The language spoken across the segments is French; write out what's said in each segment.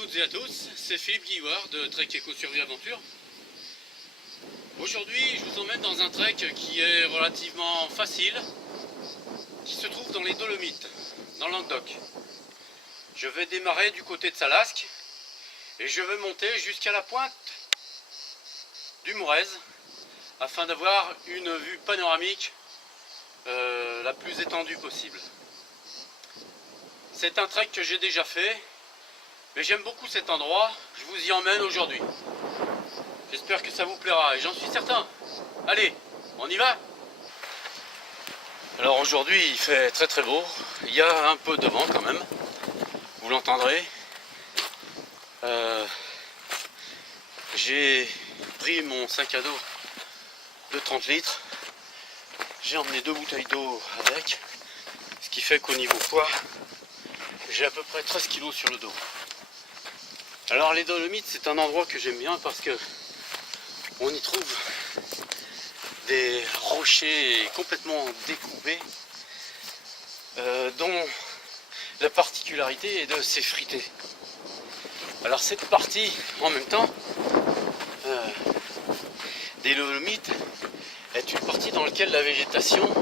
toutes et à tous, c'est Philippe Guillouard de Trek Eco Survie Aventure. Aujourd'hui, je vous emmène dans un trek qui est relativement facile, qui se trouve dans les Dolomites, dans le Languedoc. Je vais démarrer du côté de Salasque et je vais monter jusqu'à la pointe du Mourez afin d'avoir une vue panoramique la plus étendue possible. C'est un trek que j'ai déjà fait, mais j'aime beaucoup cet endroit, je vous y emmène aujourd'hui. J'espère que ça vous plaira et j'en suis certain. Allez, on y va? Alors aujourd'hui il fait très très beau, il y a un peu de vent quand même, vous l'entendrez. J'ai pris mon sac à dos de 30 litres, j'ai emmené 2 bouteilles d'eau avec, ce qui fait qu'au niveau poids, j'ai à peu près 13 kg sur le dos. Alors les Dolomites, c'est un endroit que j'aime bien parce que on y trouve des rochers complètement découpés dont la particularité est de s'effriter. Alors cette partie en même temps des Dolomites est une partie dans laquelle la végétation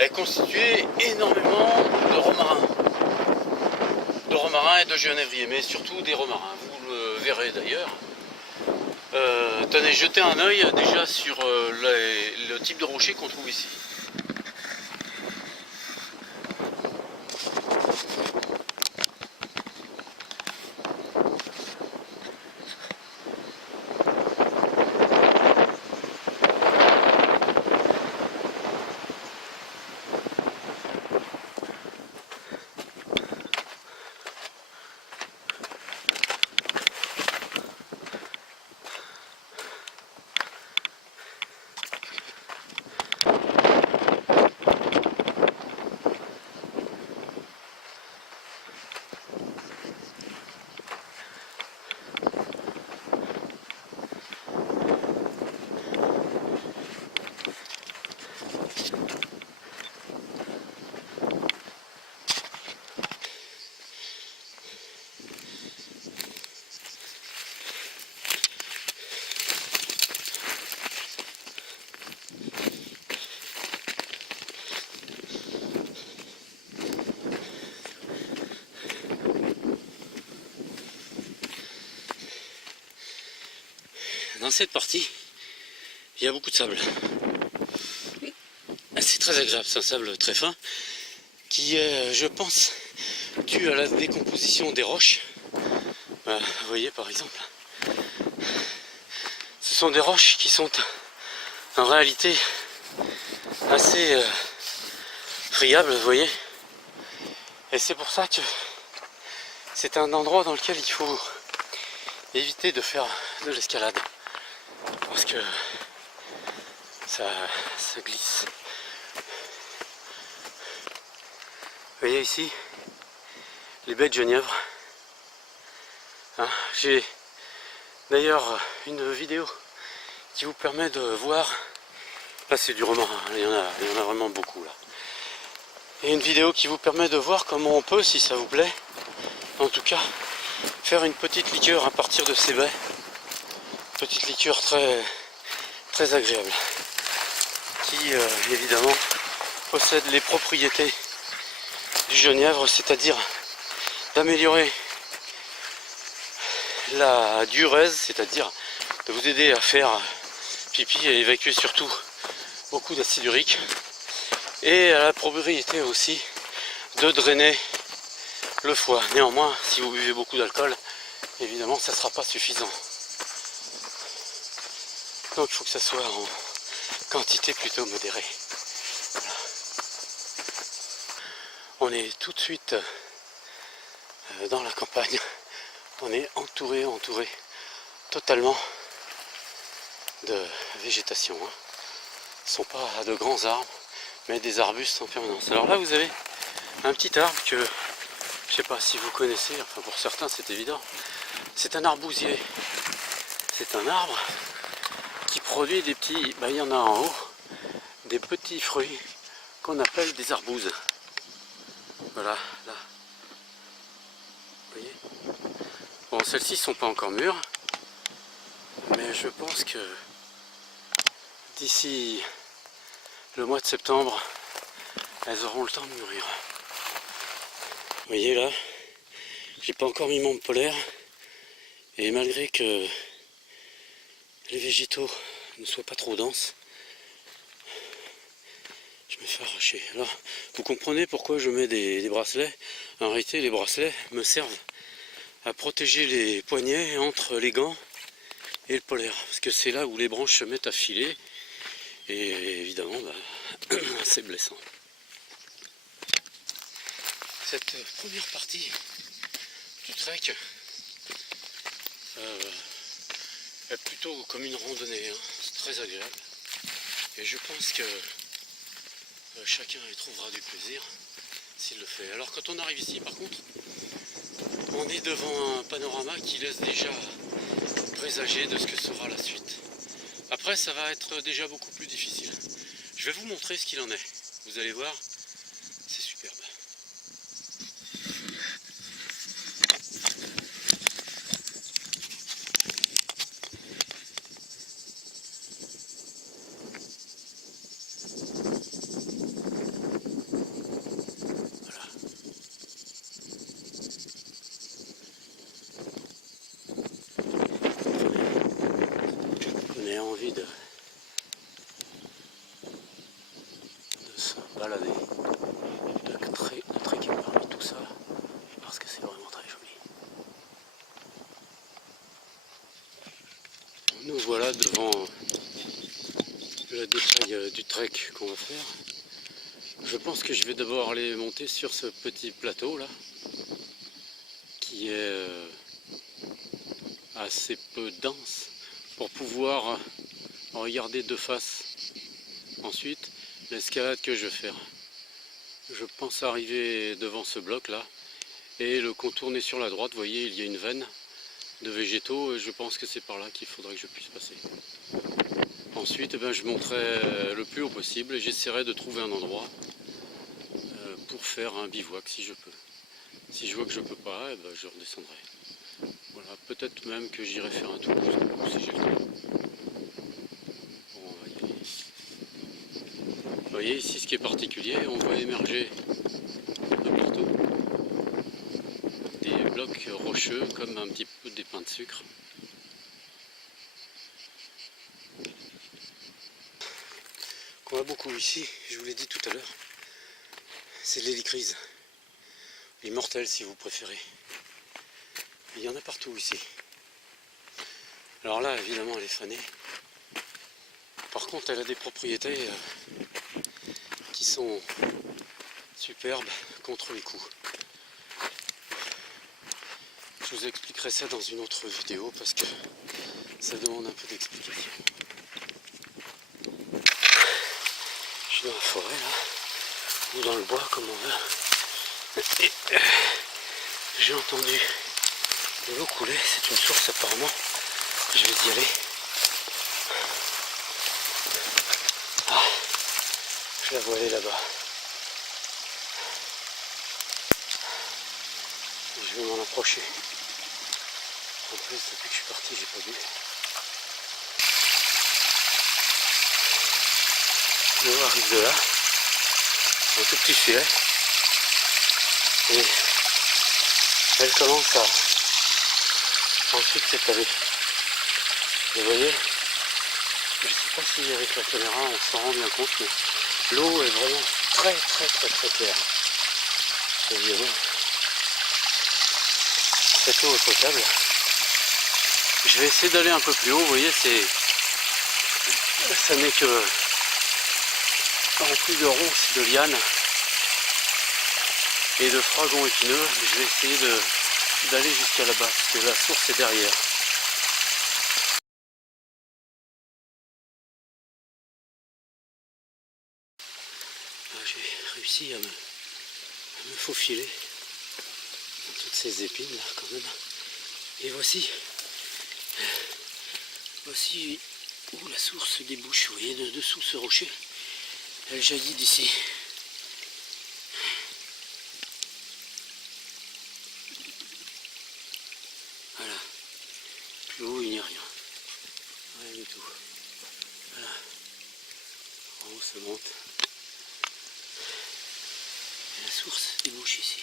est constituée énormément de romarins et de genévriers, mais surtout des romarins, vous le verrez d'ailleurs. Tenez, jetez un œil déjà sur le type de rocher qu'on trouve ici. Dans cette partie, il y a beaucoup de sable. C'est très agréable, c'est un sable très fin qui est, je pense, dû à la décomposition des roches. Voilà, vous voyez par exemple, ce sont des roches qui sont en réalité assez friables, vous voyez. Et c'est pour ça que c'est un endroit dans lequel il faut éviter de faire de l'escalade. Parce que ça glisse. Vous voyez ici les baies de genièvre. Hein, j'ai d'ailleurs une vidéo qui vous permet de voir. Là c'est du romarin, il y en a vraiment beaucoup là. Et une vidéo qui vous permet de voir comment on peut, si ça vous plaît, en tout cas, faire une petite liqueur à partir de ces baies. Petite liqueur très agréable qui évidemment possède les propriétés du genièvre, c'est-à-dire d'améliorer la diurèse, c'est-à-dire de vous aider à faire pipi et évacuer surtout beaucoup d'acide urique, et à la propriété aussi de drainer le foie. Néanmoins, si vous buvez beaucoup d'alcool, évidemment ça ne sera pas suffisant. Donc il faut que ça soit en quantité plutôt modérée. Voilà. On est tout de suite dans la campagne. On est entouré totalement de végétation. Hein. Ce ne sont pas de grands arbres, mais des arbustes en permanence. Alors là vous avez un petit arbre que je ne sais pas si vous connaissez, enfin pour certains c'est évident. C'est un arbousier. C'est un arbre qui produit des petits, il y en a en haut, des petits fruits qu'on appelle des arbouses. Voilà, là. Vous voyez? Bon, celles-ci ne sont pas encore mûres, mais je pense que d'ici le mois de septembre, elles auront le temps de mûrir. Vous voyez là, j'ai pas encore mis mon polaire, et malgré que les végétaux ne soient pas trop denses, je me fais arracher. Alors, vous comprenez pourquoi je mets des bracelets. En réalité, les bracelets me servent à protéger les poignets entre les gants et le polaire, parce que c'est là où les branches se mettent à filer, et évidemment, c'est blessant. Cette première partie du trek est plutôt comme une randonnée, hein. C'est très agréable, et je pense que chacun y trouvera du plaisir s'il le fait. Alors quand on arrive ici, par contre, on est devant un panorama qui laisse déjà présager de ce que sera la suite. Après, ça va être déjà beaucoup plus difficile. Je vais vous montrer ce qu'il en est. Vous allez voir, c'est superbe. On a envie de se balader, de trekker parmi tout ça, parce que c'est vraiment très joli. Nous voilà devant le détail du trek qu'on va faire. Je pense que je vais d'abord aller monter sur ce petit plateau là, qui est assez peu dense pour pouvoir regarder de face ensuite l'escalade que je vais faire. Je pense arriver devant ce bloc là et le contourner sur la droite. Vous voyez, il y a une veine de végétaux et je pense que c'est par là qu'il faudrait que je puisse passer. Ensuite, je monterai le plus haut possible et j'essaierai de trouver un endroit pour faire un bivouac si je peux. Si je vois que je peux pas, je redescendrai. Voilà, peut-être même que j'irai faire un tour si j'ai le temps. Bon, on va y aller. Vous voyez ici ce qui est particulier, on voit émerger de partout des blocs rocheux comme un petit peu des pains de sucre. Qu'on a beaucoup ici, je vous l'ai dit tout à l'heure, c'est l'hélicryse. Immortelle si vous préférez. Il y en a partout ici. Alors là, évidemment, elle est fanée. Par contre, elle a des propriétés qui sont superbes contre les coups. Je vous expliquerai ça dans une autre vidéo parce que ça demande un peu d'explication. Je suis dans la forêt là, ou dans le bois comme on veut. Et j'ai entendu de l'eau couler, c'est une source apparemment. Je vais y aller. Ah, je la vois aller là-bas. Je vais m'en approcher. En plus, depuis que je suis parti, j'ai pas bu. L'eau arrive de là. Un tout petit filet. Et elle commence à ensuite s'étaler. Vous voyez, je ne sais pas si avec la caméra on s'en rend bien compte, mais l'eau est vraiment très claire. Évidemment, cette eau est potable. Je vais essayer d'aller un peu plus haut. Vous voyez, ça n'est que rempli de ronces, de lianes et de fragons épineux. Je vais essayer d'aller jusqu'à là-bas, parce que la source est derrière. J'ai réussi à me faufiler dans toutes ces épines là quand même. Et voici où la source débouche. Vous voyez, dessous ce rocher, elle jaillit d'ici. Voilà. ça monte. Et la source débouche ici.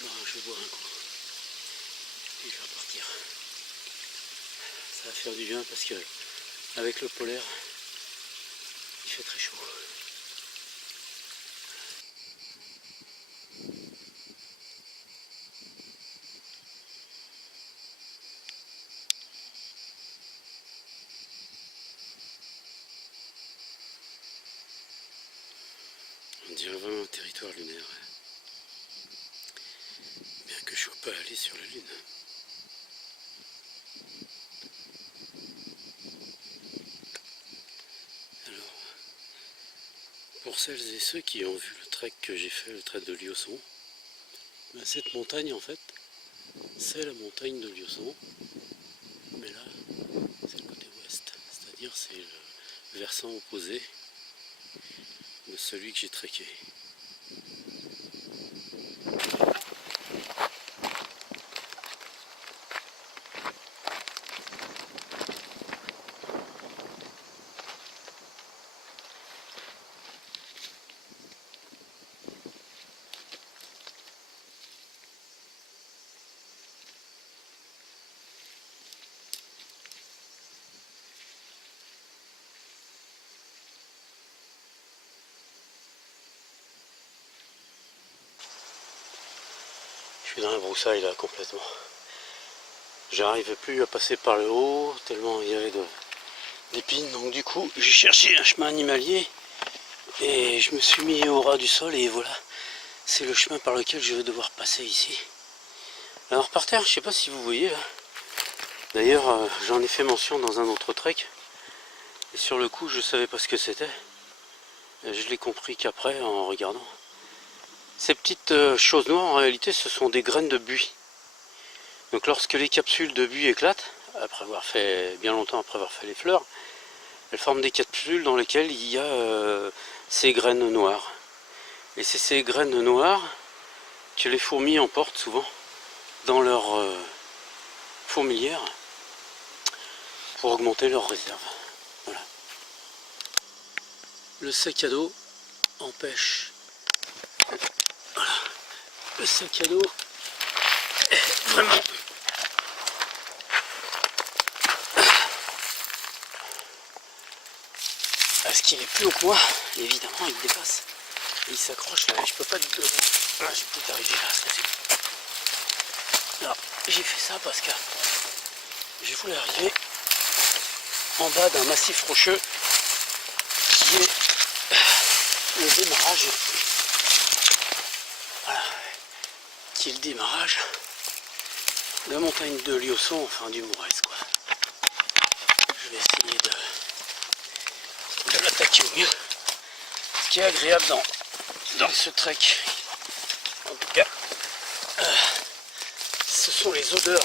Bon, je vais boire un coup. Et je vais repartir. Ça va faire du bien parce que avec le polaire, il fait très chaud. On dirait vraiment un territoire lunaire. Bien que je ne sois pas allé sur la Lune. Alors, pour celles et ceux qui ont vu le trek que j'ai fait, le trek de Liosson, ben cette montagne en fait, c'est la montagne de Liosson, mais là, c'est le côté ouest, c'est-à-dire c'est le versant opposé de celui que j'ai trekké. Je suis dans la broussaille là complètement. J'arrivais plus à passer par le haut tellement il y avait d'épines, donc du coup j'ai cherché un chemin animalier et je me suis mis au ras du sol et voilà, c'est le chemin par lequel je vais devoir passer ici. Alors par terre, je sais pas si vous voyez là. D'ailleurs j'en ai fait mention dans un autre trek et sur le coup je savais pas ce que c'était. Je l'ai compris qu'après en regardant. Ces petites choses noires en réalité ce sont des graines de buis. Donc lorsque les capsules de buis éclatent, après avoir fait bien longtemps après avoir fait les fleurs, elles forment des capsules dans lesquelles il y a ces graines noires. Et c'est ces graines noires que les fourmis emportent souvent dans leur fourmilière pour augmenter leurs réserves. Voilà. Le sac à dos empêche. Voilà. Le sac à dos est vraiment parce qu'il est plus haut que moi, évidemment il dépasse. Et il s'accroche là, je peux pas être debout. Là, je peux peut-être arriver là, c'est bon. Alors, j'ai fait ça parce que je voulais arriver en bas d'un massif rocheux qui est le démarrage. Voilà. Qui est le démarrage de la montagne de Liosson, enfin du Mourès quoi. Je vais essayer de l'attaquer au mieux. Ce qui est agréable dans ce trek, en tout cas, ce sont les odeurs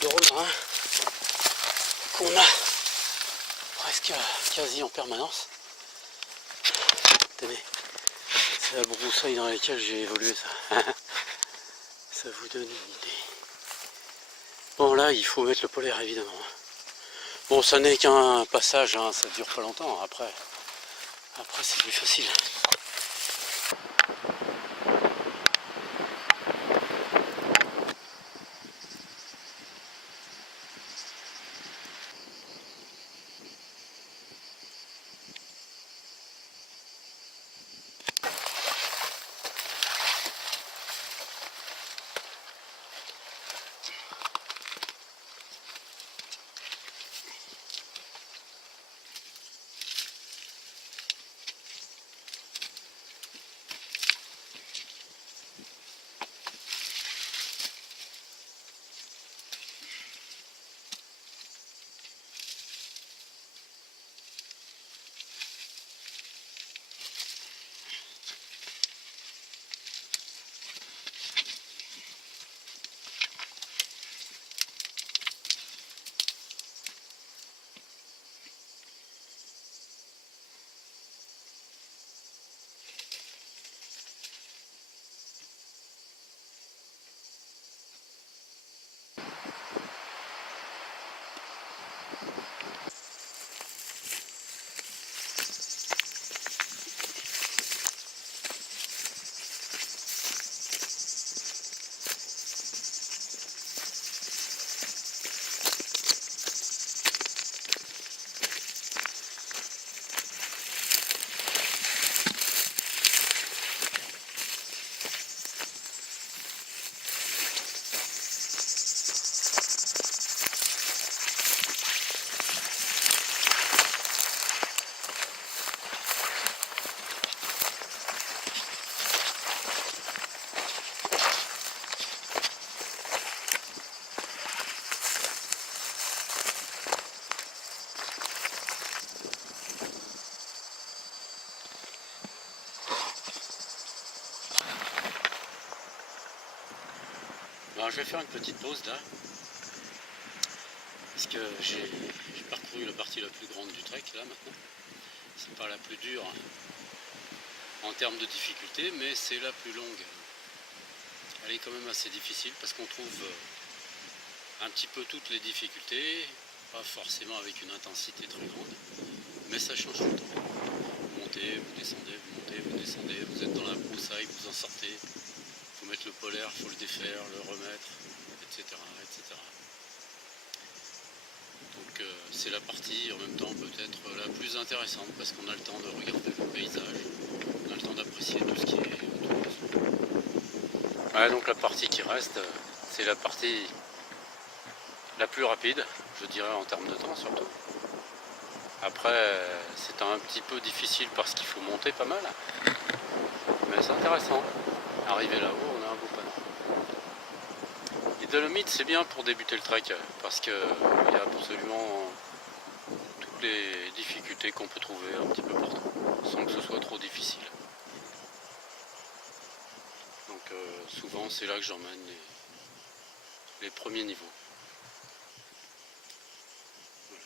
de romarin qu'on a presque quasi en permanence. Tenez, c'est la broussaille dans laquelle j'ai évolué ça. Ça vous donne une idée. Bon là il faut mettre le polaire évidemment. Bon ça n'est qu'un passage, hein, ça dure pas longtemps, après c'est plus facile. Alors, je vais faire une petite pause là, parce que j'ai parcouru la partie la plus grande du trek là maintenant. C'est pas la plus dure en termes de difficulté, mais c'est la plus longue. Elle est quand même assez difficile parce qu'on trouve un petit peu toutes les difficultés, pas forcément avec une intensité très grande, mais ça change tout le temps. Vous montez, vous descendez, vous montez, vous descendez, vous êtes dans la broussaille, vous en sortez. Il faut mettre le polaire, il faut le défaire, le remettre, etc. etc. Donc c'est la partie en même temps peut-être la plus intéressante parce qu'on a le temps de regarder le paysage, on a le temps d'apprécier tout ce qui est autour de soi. Ouais, donc la partie qui reste, c'est la partie la plus rapide, je dirais en termes de temps surtout. Après c'est un petit peu difficile parce qu'il faut monter pas mal, mais c'est intéressant. Arrivé là-haut, on a un beau panneau. Les Dolomites, c'est bien pour débuter le trek parce qu'il y a absolument toutes les difficultés qu'on peut trouver un petit peu partout, sans que ce soit trop difficile. Donc souvent, c'est là que j'emmène les premiers niveaux. Voilà.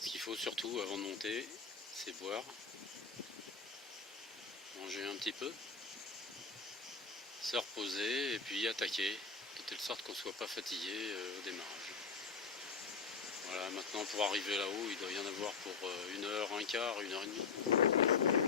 Ce qu'il faut surtout avant de monter, c'est boire, manger un petit peu, se reposer et puis attaquer, de telle sorte qu'on ne soit pas fatigué au démarrage. Voilà, maintenant pour arriver là-haut, il doit y en avoir pour 1 heure, un quart, 1 heure et demie.